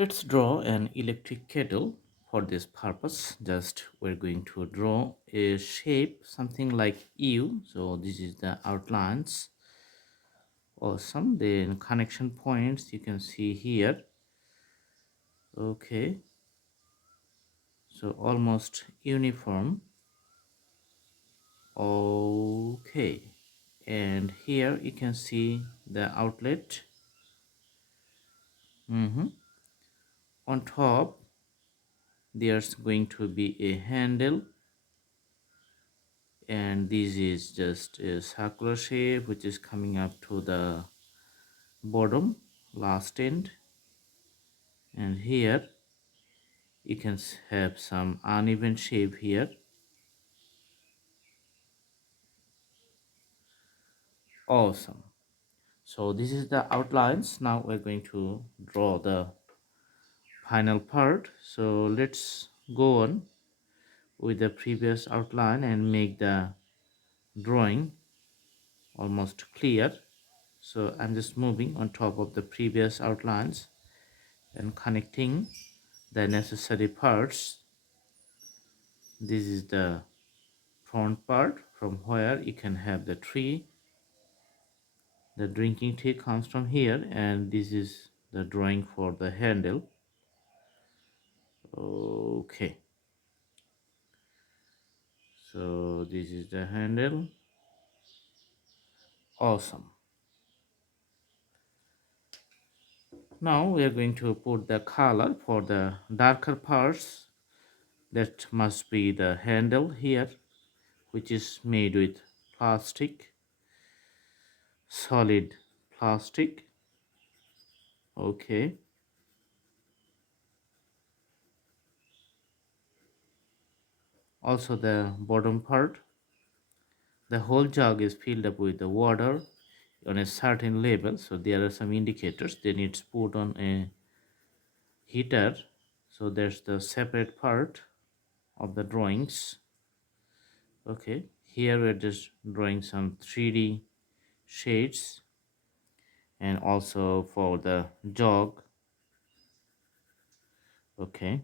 Let's draw an electric kettle. For this purpose, just we're going to draw a shape something like U. So this is the outlines. Awesome. Then connection points you can see here. Okay, so almost uniform. Okay, and here you can see the outlet. On top there's going to be a handle, and this is just a circular shape which is coming up to the bottom last end. And here you can have some uneven shape here. Awesome. So this is the outlines. Now we're going to draw the final part. So let's go on with the previous outline and make the drawing almost clear. So I'm just moving on top of the previous outlines and connecting the necessary parts. This is the front part from where you can have the tree. The drinking tea comes from here, and this is the drawing for the handle. Okay, so this is the handle. Awesome. Now we are going to put the color for the darker parts. That must be the handle here, which is made with plastic, solid plastic. Okay, also the bottom part, the whole jug is filled up with the water on a certain level, so there are some indicators. Then it's put on a heater, so there's the separate part of the drawings. Okay, here we're just drawing some 3D shades, and also for the jog. Okay,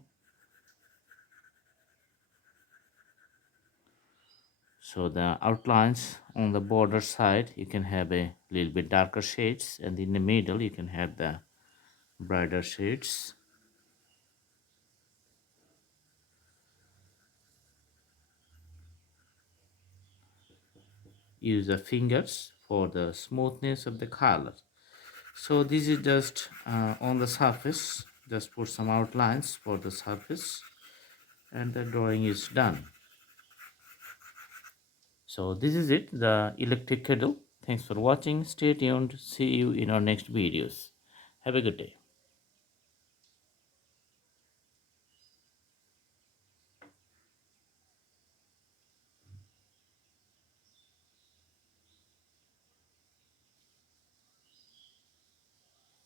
so the outlines on the border side you can have a little bit darker shades, and in the middle you can have the brighter shades. Use the fingers for the smoothness of the color. So this is just on the surface, just put some outlines for the surface, and the drawing is done. So this is it, the electric kettle. Thanks for watching. Stay tuned. See you in our next videos. Have a good day.